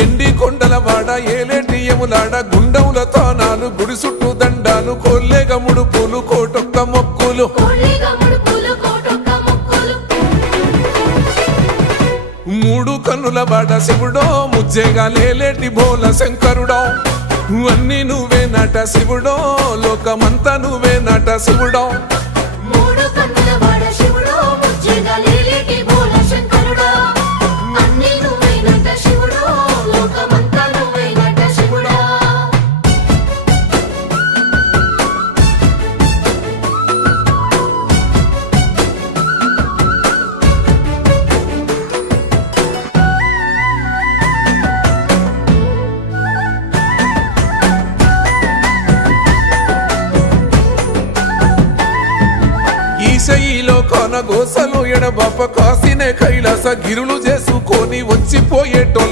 ఎండి కొండల వాడ ఏలేటి యములాడ గుండముల తానాలు గుడి చుట్టూ దండాలు కోల్లేగ ముడుపులు కోటొక్క మొక్కులు మూడు కన్నుల వాడ శివుడో ముజ్జేగా లేలేటి భోల శంకరుడో అన్ని నువ్వే నట శివుడో లోకమంతా నువ్వే నట శివుడో ఈశయిలో కొన గోసలు ఎడబాప కాసినే కైలాస గిరులు చేసుకొని వచ్చిపోయేటోళ్ళు